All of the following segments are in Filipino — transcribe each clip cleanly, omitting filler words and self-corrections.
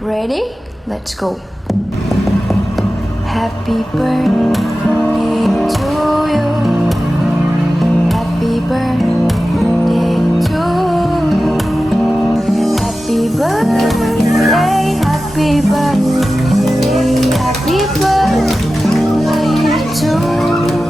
Ready? Let's go. Happy birthday to you. Happy birthday to you. Happy birthday, happy birthday, happy birthday to you.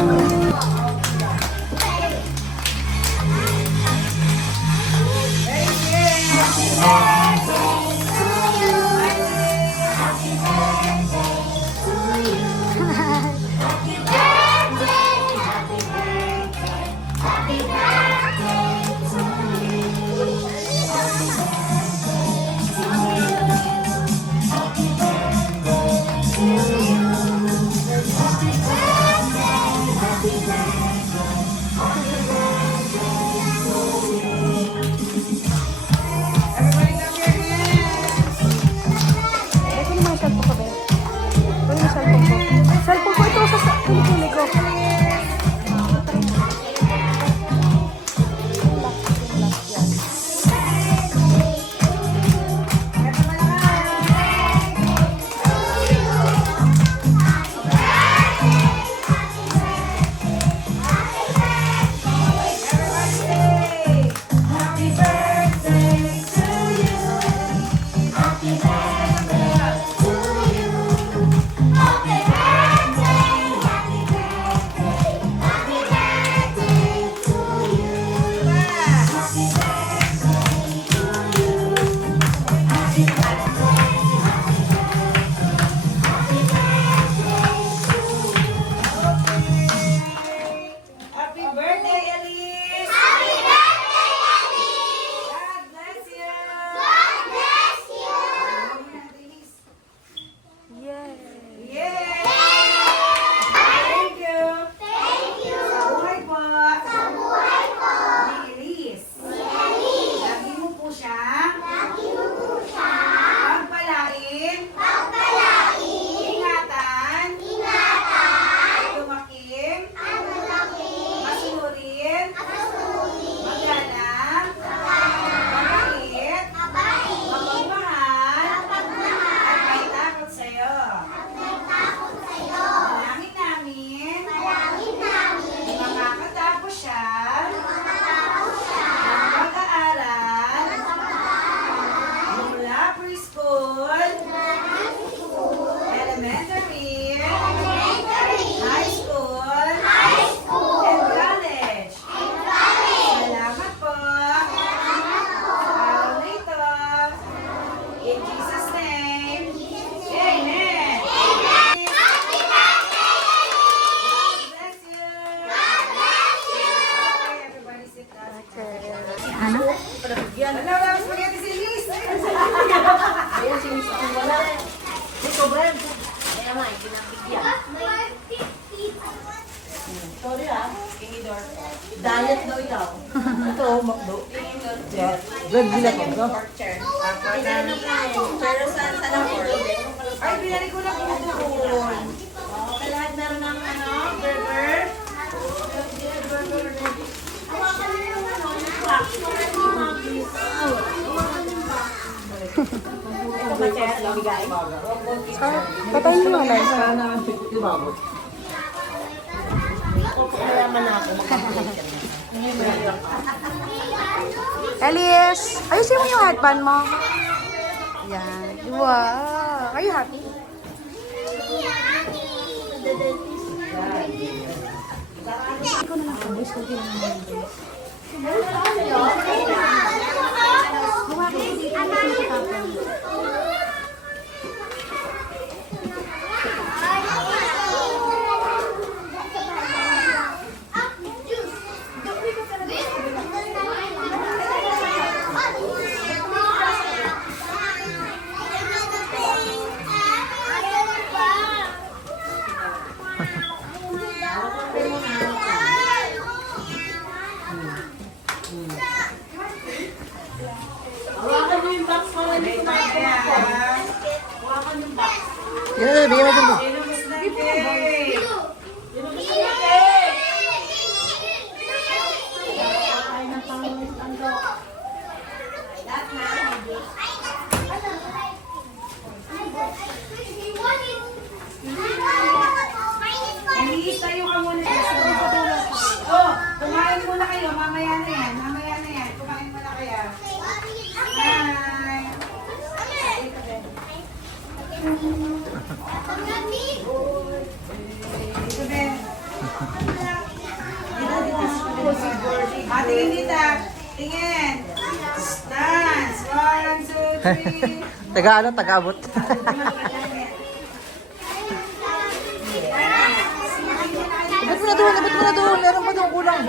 Cellphone ko ito sa kilikili ko. Happy birthday, Elise! Happy birthday, Elise! God bless you! God bless you! Yay! Yay! Thank you! Thank you! Sa buhay po! Sa buhay po! Ni Elise! Ni Elise! Lagi mo po siya! Lagi mo po siya! Pagpalain! Pagpalain! Ingatan! Ingatan! Tumakim! Masunurin, magalang, mabait, mapagmahal, at may takot sa'yo. Dalangin namin, makakatapos siya ng pag-aaral mula preschool, elementary, high school, and college. Salamat po. Sa araw na ito. In Jesus' name. Amen. God bless you. Okay, everybody sit down. Ano? Hello, lang spaghetti si Liz. Sorry ah, Kingidor. Diet daw ikaw. Ito, makdo. Bread nila ko, no? Pero saan ang order? Ay, binali ko na po doon. Sa lahat meron ng burger. Hawakan niyo yung yung box. Ito ba, Chef? Bigay? Patayin mo lang. Sana ang ibabot. Kaya man ako, makapagay ka na. Elias, ayusin mo yung headband mo. Yan. Wow. Are you happy? Ikaw na lang po, boys. Kunti lang naman. Hawakan niyo yung box para hindi ko makakawa. Hawakan yung box. Bigyan mo dito. Sino gusto ng cake? muna kayo. Mamaya na yan. Mamaya na yan. Kumain muna kayo. Hi. Ito, Ben. Tingin dito. Tingin. Dance. 1, 2, 3. Taga-abot. Ba't mo na doon? Meron pa doon kulang.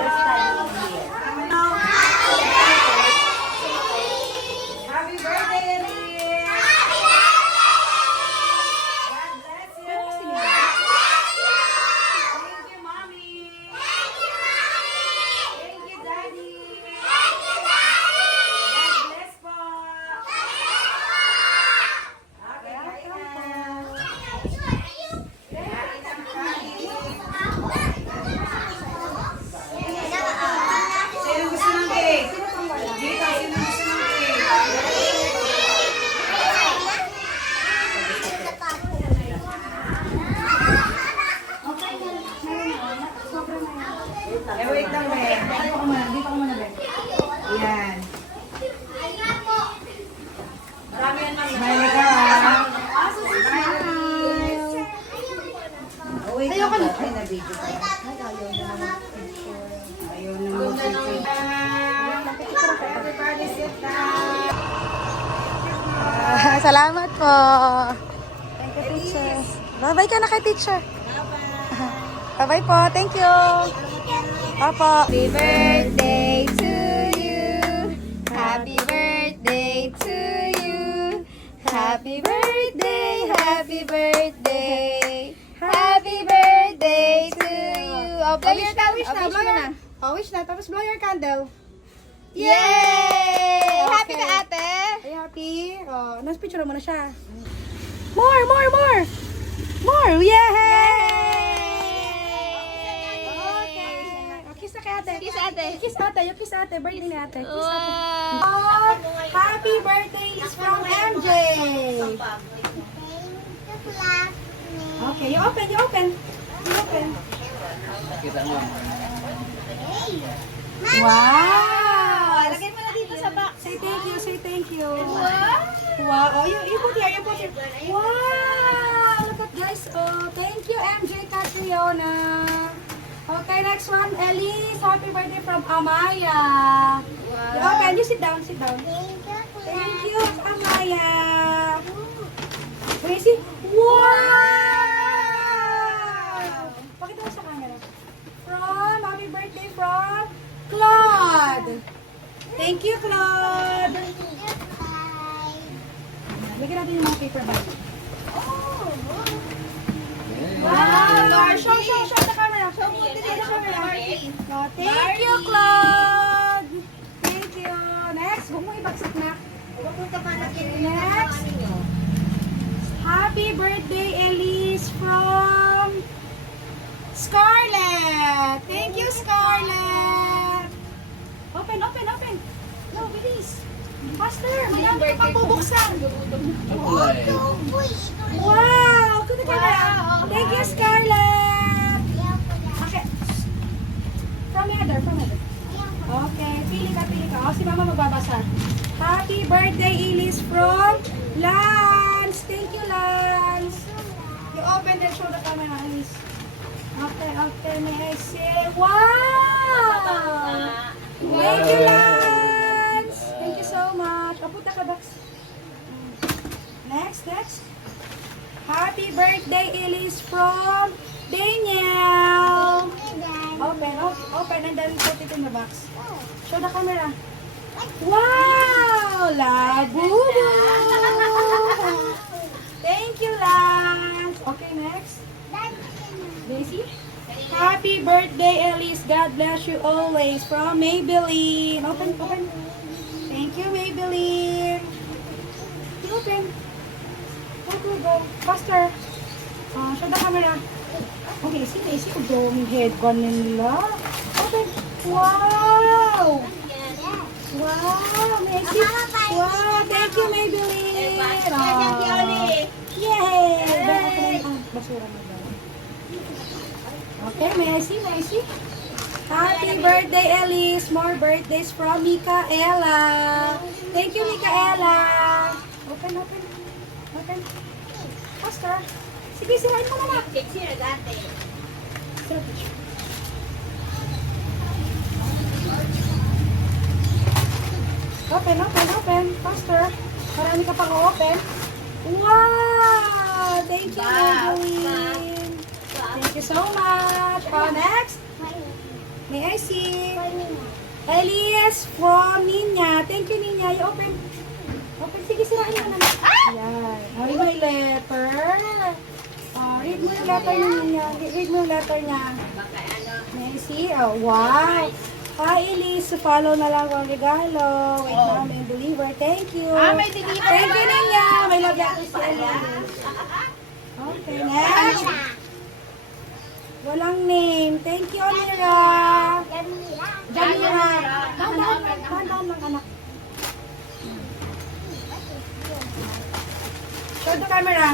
Happy birthday, Elise! God bless you! Thank you, Mommy! Thank you, Daddy! God bless po! Okay, kain na. Kain ang kain. Sino gusto ng cake? Dito, sino gusto ng cake? Wait lang, be. Dito ka muna, Ben. Yan. Smile ka, ha? Oh, wait lang. Ay, na-video pa. Ayaw na mo picture. Everybody sit down. Salamat po. Thank you, teacher. Bye-bye ka na kay teacher. Bye-bye po. Thank you. Papa. Happy birthday to you. Happy birthday to you. Happy birthday, happy birthday. Happy birthday to you. Oh, blow your candle. Blow your Oh, wish na. Tapos blow your candle. Yay! Happy ka, ate? Are you happy? Oh, nasa picture mo na siya. More! More! Yay! Okay. Oh, kiss na kay ate. Kiss ate. Kiss ate. Yung kiss ate. Birthday ni ate. Kiss ate. Wow! Oh, happy birthday is from MJ. Okay, you open. Wow! Lagay mo na dito sa box. Say thank you. Wow! Wow! Oh, you put here. Wow! Look at guys. Oh, thank you, MJ Catriona. Okay, next one, Elise. Happy birthday from Amaya. You open. You sit down. Thank you, Amaya. Tracy. Wow! Pakita mo sa camera. Happy birthday from Claude. Thank you, Claude. Bigyan natin yung mga paper bag. Wow! Show the camera. Show the camera. Oh, thank you, Claude. Thank you. Next, huwag mo ibagsak na. Next. Happy birthday, Elise, from Scarlett. Thank you, Scarlett. Open. No, bilis. Faster. Mayroon ka pang bubuksan. Wow! Kunin ka na. Thank you, Scarlett. Okay. From here. Okay, pili ka. O, si Mama magbabasa. Happy birthday, Elise, from Lance. Thank you, Lance. You open and show the camera, Elise. Okay, may I say, wow! Thank you, Lance. Thank you so much. Punta ka, Dax. Next. Happy birthday, Elise, from Daniel. Open, and then put it in the box. Show the camera. Wow! Labubu! Thank you, Lance. Okay, next. Daisy? Happy birthday, Elise. God bless you always. From Maybelline. Open. Thank you, Maybelline. Open. Go. Faster. Show the camera. Okay, si Daisy, yung headband nila. Open. Wow! Macy. Wow, thank you, Maybelline. Yay! Basura na daw. Okay, Macy. Happy birthday, Elise. More birthdays from Micaela. Thank you, Micaela. Open. Faster. Sige, sirain mo naman. Open. Faster. Marami ka pang open. Wow! Thank you, Evelyn. Thank you so much. Next. May I see? Elias from Ninya. Thank you, Ninya. You open. Sige, sirain mo naman. Ayan. Read mo yung letter. Read mo yung letter niya. Read mo yung letter niya. May I see? Oh, wow. Hi, Elise. Follow na lang ang regalo. Wait na, may deliver. Thank you. May deliver. Thank you, Ninya. May love letter si Elias. Okay, next. Walang name. Thank you, Amira. Jamira. Tandaan lang, anak. Show the camera.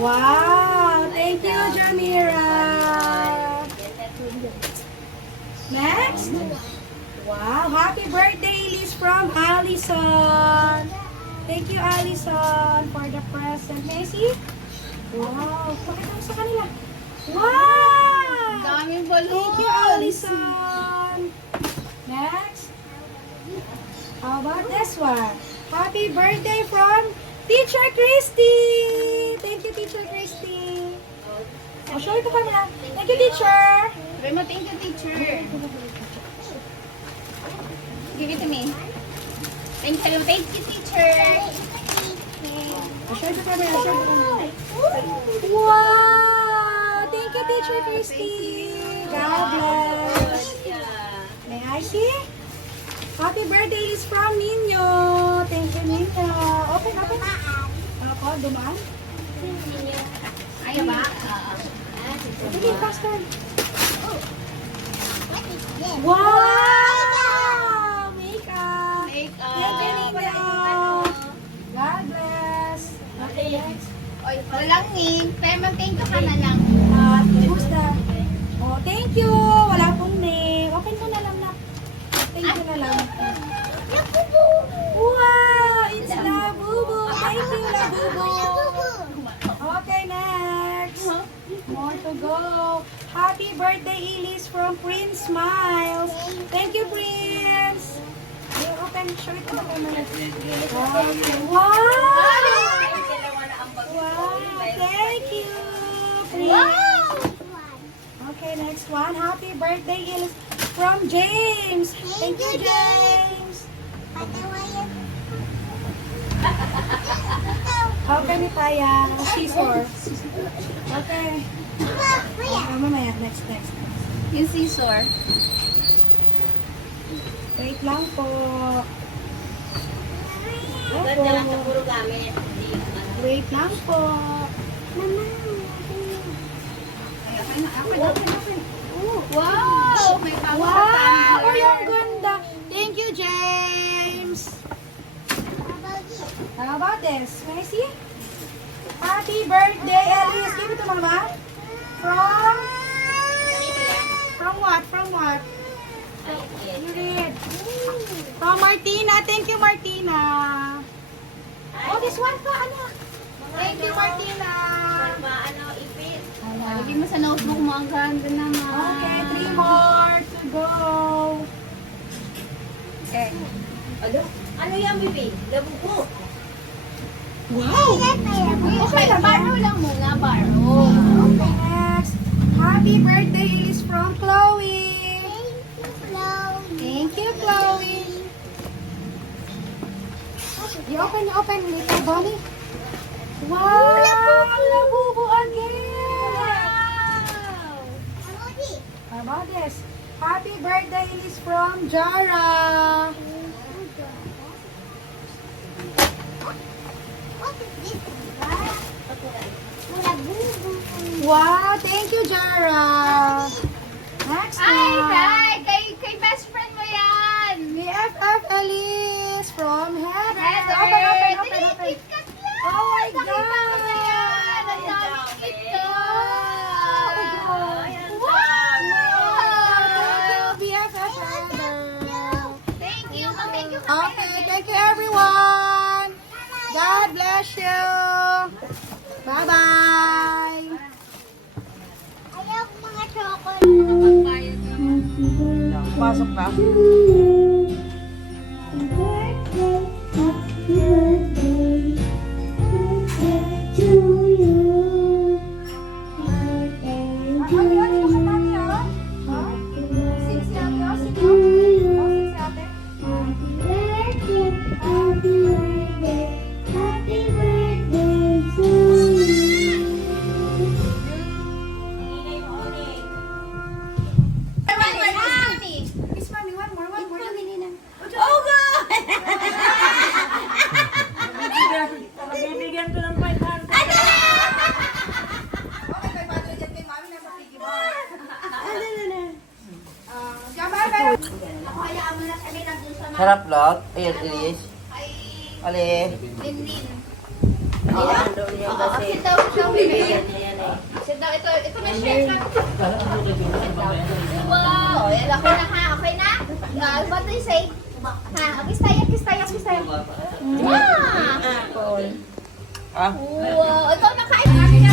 Wow. Thank you, Jamira. Next. Wow. Happy birthday, Elise from Allison. Thank you, Allison, for the present. Messi? Wow. Pakita mo sa kanila. Wow! Daming balloons. Thank you, Allison. Next. How about this one? Happy birthday from Teacher Christy. Thank you, Teacher Christy. Oh, show it to camera. Thank you, teacher. Sabi mo, thank you, teacher. Give it to me. Thank you, teacher. Oh, show it to camera. Show it to camera. Wow! Thank you, Teacher Christy. God bless. May I see? Happy birthday is from Nino. Thank you, Nino. Open. Ako, dumaan. Ayaw ba? Sige, faster. Wow! Makeup. Thank you, Nino. God bless. Okay, next. Oy, walang name. Pero mag-thank you ka na lang. Who's that? Oh, thank you. Wala pong name. Open mo na lang na. Thank you na lang. Wow! It's Labubu. Thank you, Labubu. Okay, next. More to go. Happy birthday, Elise from Prince Smiles. Thank you, Prince. You open. Show it to the camera. Okay. Wow! Wow! Thank you, Prince. Okay, next one. Happy birthday, Elise from James. Thank you, James. Open ni Taya. Scissor. Okay. Mamaya. Next. Yung scissor. Wait lang po. Wait lang po. Open. Wow! May power Wow! Oh, yung ganda. Thank you, James. How about this? Can I see? Happy birthday, Elise. Give it to Mama. From what? You read. From Martina. Thank you, Martina. Oh, this one pa, anak. Thank you, Martina. Lagay mo sa notebook mo. Ang ganda naman. Okay, 3 more to go. Okay. Ano yan, Bibi? Labubo. Wow! Okay, baro lang muna. Baro. Okay, next. Happy birthday is from Chloe. Thank you, Chloe. You open, little bunny. Wow! Labubu again! How about this? Happy birthday is from Jara. Wow! Thank you, Jara. Next Ay, one. Day! Kay best friend mo yan! The FF Elise from Heather. Heather! Open. KitKat yan! Oh my Nakita ko God! na yan! Ang dami KitKat! Wow! Wow! Pasok na. Bibigyan ko ng 500. Sarap lot. Ayan, Iris. Ali. Linlin. Ando niya kasi. Sit down, siya. Bibigyan niya yan eh. Sit down. Ito na share ka. Wow. Okay na ha. Okay na? What do you say? Ha, kiss tayo. Yeah. Ah? Wow. Ito, nakain.